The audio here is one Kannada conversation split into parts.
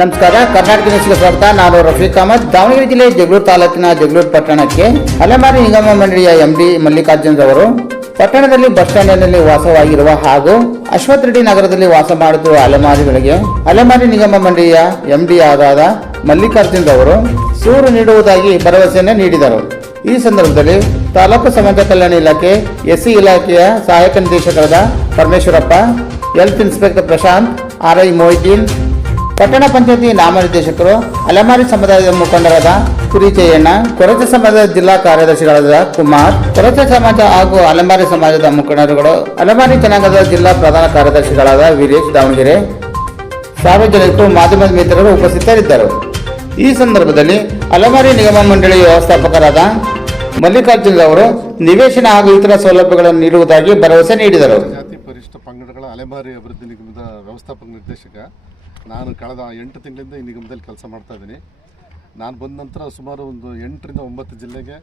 ನಮಸ್ಕಾರ, ಕರ್ನಾಟಕ ನ್ಯೂಸ್ಗೆ ಸ್ವಾಗತ. ನಾನು ರಫೀಕ್ ಅಹಮದ್. ದಾವಣಗೆರೆ ಜಿಲ್ಲೆ ಜಗಳೂರು ತಾಲೂಕಿನ ಜಗಳೂರು ಪಟ್ಟಣಕ್ಕೆ ಅಲೆಮಾರಿ ನಿಗಮ ಮಂಡಳಿಯ ಎಂಡಿ ಮಲ್ಲಿಕಾರ್ಜುನ್ ರವರು ಪಟ್ಟಣದಲ್ಲಿ ಬಸ್ ಸ್ಟ್ಯಾಂಡಿನಲ್ಲಿ ವಾಸವಾಗಿರುವ ಹಾಗೂ ಅಶ್ವಥ್ ರೆಡ್ಡಿ ನಗರದಲ್ಲಿ ವಾಸ ಮಾಡುತ್ತಿರುವ ಅಲೆಮಾರಿಗಳಿಗೆ ಅಲೆಮಾರಿ ನಿಗಮ ಮಂಡಳಿಯ ಎಂಡಿ ಆದಾದ ಮಲ್ಲಿಕಾರ್ಜುನ್ ರವರು ಸೂರು ನೀಡುವುದಾಗಿ ಭರವಸೆಯನ್ನು ನೀಡಿದರು. ಈ ಸಂದರ್ಭದಲ್ಲಿ ತಾಲೂಕು ಸಮಾಜ ಕಲ್ಯಾಣ ಇಲಾಖೆ, ಎಸ್ಸಿ ಇಲಾಖೆಯ ಸಹಾಯಕ ನಿರ್ದೇಶಕರಾದ Parameshwarappa, health inspector Prashanth, R I Moideen ಪಟ್ಟಣ ಪಂಚಾಯತಿ ನಾಮನಿರ್ದೇಶಕರು, ಅಲೆಮಾರಿ ಸಮುದಾಯದ ಮುಖಂಡರಾದ ಕುರಿಚಯ್ಯಣ್ಣ, ಕೊರಚ ಸಮಾಜದ ಜಿಲ್ಲಾ ಕಾರ್ಯದರ್ಶಿಗಳಾದ ಕುಮಾರ್, ಕೊರಚ ಸಮಾಜ ಹಾಗೂ ಅಲೆಮಾರಿ ಸಮಾಜದ ಮುಖಂಡರುಗಳು, ಅಲೆಮಾರಿ ಜನಾಂಗದ ಜಿಲ್ಲಾ ಪ್ರಧಾನ ಕಾರ್ಯದರ್ಶಿಗಳಾದ ವೀರೇಶ್ ದಾವಣಗೆರೆ, ಸಾರ್ವಜನಿಕರು ಮಾಧ್ಯಮ ಮಿತ್ರರು ಉಪಸ್ಥಿತರಿದ್ದರು. ಈ ಸಂದರ್ಭದಲ್ಲಿ ಅಲೆಮಾರಿ ನಿಗಮ ಮಂಡಳಿ ವ್ಯವಸ್ಥಾಪಕರಾದ ಮಲ್ಲಿಕಾರ್ಜುನ್ ಅವರು ನಿವೇಶನ ಹಾಗೂ ಇತರ ಸೌಲಭ್ಯಗಳನ್ನು ನೀಡುವುದಾಗಿ ಭರವಸೆ ನೀಡಿದರು. ಜಾತಿ ಪರಿಷ್ಠ ಪಂಗಡಗಳ ಅಲೆಮಾರಿ ಅಭಿವೃದ್ಧಿ ನಿಗಮದ ವ್ಯವಸ್ಥಾಪಕ ನಿರ್ದೇಶಕ ನಾನು ಕಳೆದ ಎಂಟು ತಿಂಗಳಿಂದ ಈ ನಿಗಮದಲ್ಲಿ ಕೆಲಸ ಮಾಡ್ತಾ ಇದ್ದೀನಿ. ನಾನು ಬಂದ ನಂತರ ಸುಮಾರು ಒಂದು ಎಂಟರಿಂದ ಒಂಬತ್ತು ಜಿಲ್ಲೆಗೆ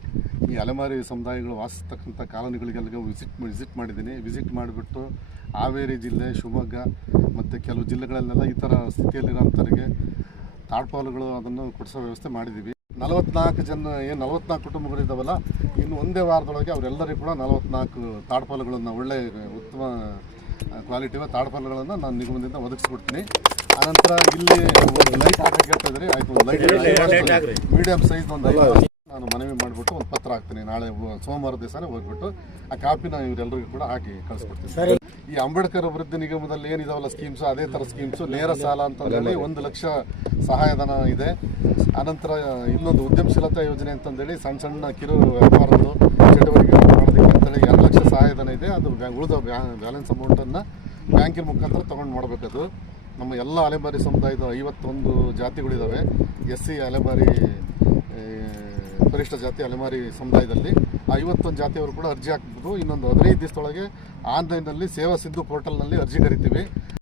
ಈ ಅಲೆಮಾರಿ ಸಮುದಾಯಗಳು ವಾಸಿಸ್ತಕ್ಕಂಥ ಕಾಲೋನಿಗಳಿಗೆಲ್ಲ ವಿಸಿಟ್ ವಿಸಿಟ್ ಮಾಡಿದ್ದೀನಿ. ವಿಸಿಟ್ ಮಾಡಿಬಿಟ್ಟು ಹಾವೇರಿ ಜಿಲ್ಲೆ, ಶಿವಮೊಗ್ಗ ಮತ್ತು ಕೆಲವು ಜಿಲ್ಲೆಗಳಲ್ಲೆಲ್ಲ ಈ ಥರ ಸ್ಥಿತಿಯಲ್ಲಿರೋಂಥವ್ರಿಗೆ ತಾಡ್ಪಾಲುಗಳು ಅದನ್ನು ಕೊಡಿಸೋ ವ್ಯವಸ್ಥೆ ಮಾಡಿದ್ದೀವಿ. ನಲವತ್ನಾಲ್ಕು ಜನ ಏನು ನಲವತ್ನಾಲ್ಕು ಕುಟುಂಬಗಳಿದ್ದಾವಲ್ಲ ಇನ್ನು ಒಂದೇ ವಾರದೊಳಗೆ ಅವರೆಲ್ಲರಿಗೂ ಕೂಡ ನಲವತ್ನಾಲ್ಕು ತಾಡ್ಪಾಲುಗಳನ್ನು ಒಳ್ಳೆ ಉತ್ತಮ ಕ್ವಾಲಿಟಿಯ ತಾಡ್ಪಾಲುಗಳನ್ನು ನಾನು ನಿಗಮದಿಂದ ಒದಗಿಸ್ಬಿಡ್ತೀನಿ ಆನಂತರ ಇಲ್ಲಿ ಒಂದು ಲೈಟ್ ಹಾಕಕ್ಕೆ ಹೇಳ್ತಾ ಇದ್ರಿ ಆಯ್ತು ಒಂದು ಲೈಟ್ ಮೀಡಿಯಂ ಸೈಜ್ ಒಂದು ನಾನು ಮನವಿ ಮಾಡಿಬಿಟ್ಟು ಒಂದು ಪತ್ರ ಹಾಕ್ತೀನಿ. ನಾಳೆ ಸೋಮವಾರ ದಿವಸನೇ ಹೋಗ್ಬಿಟ್ಟು ಆ ಕಾಪಿನ ಇವರೆಲ್ಲರಿಗೂ ಕೂಡ ಹಾಕಿ ಕಳಿಸ್ಬಿಡ್ತೀನಿ ಈ ಅಂಬೇಡ್ಕರ್ ಅಭಿವೃದ್ಧಿ ನಿಗಮದಲ್ಲಿ ಏನಿದಾವಲ್ಲ ಸ್ಕೀಮ್ಸ್ ಅದೇ ಥರ ಸ್ಕೀಮ್ಸು ನೇರ ಸಾಲ ಅಂತಂದೇಳಿ ಹೇಳಿ ಒಂದು ಲಕ್ಷ ಸಹಾಯಧನ ಇದೆ. ಅನಂತರ ಇನ್ನೊಂದು ಉದ್ಯಮಶೀಲತಾ ಯೋಜನೆ ಅಂತಂದೇಳಿ ಸಣ್ಣ ಸಣ್ಣ ಕಿರು ವ್ಯಾಪಾರದ್ದು ಚಟುವಟಿಕೆ ಮಾಡೋದಕ್ಕೆ ಅಂತೇಳಿ ಎರಡು ಲಕ್ಷ ಸಹಾಯಧನ ಇದೆ. ಅದು ಉಳಿದ ಬ್ಯಾಲೆನ್ಸ್ ಅಮೌಂಟನ್ನು ಬ್ಯಾಂಕಿನ ಮುಖಾಂತರ ತೊಗೊಂಡು ಮಾಡಬೇಕದು. ನಮ್ಮ ಎಲ್ಲ ಅಲೆಮಾರಿ ಸಮುದಾಯದ ಐವತ್ತೊಂದು ಜಾತಿಗಳಿದ್ದಾವೆ ಎಸ್ ಸಿ ಅಲೆಮಾರಿ ಪರಿಷ್ಠ ಜಾತಿ ಅಲೆಮಾರಿ ಸಮುದಾಯದಲ್ಲಿ ಐವತ್ತೊಂದು ಜಾತಿಯವರು ಕೂಡ ಅರ್ಜಿ ಹಾಕ್ಬೋದು ಇನ್ನೊಂದು ಹದಿನೈದು ದಿವಸದೊಳಗೆ ಆನ್ಲೈನ್ನಲ್ಲಿ ಸೇವಾ ಸಿಂಧು ಪೋರ್ಟಲ್ನಲ್ಲಿ ಅರ್ಜಿ ಕರಿತೀವಿ.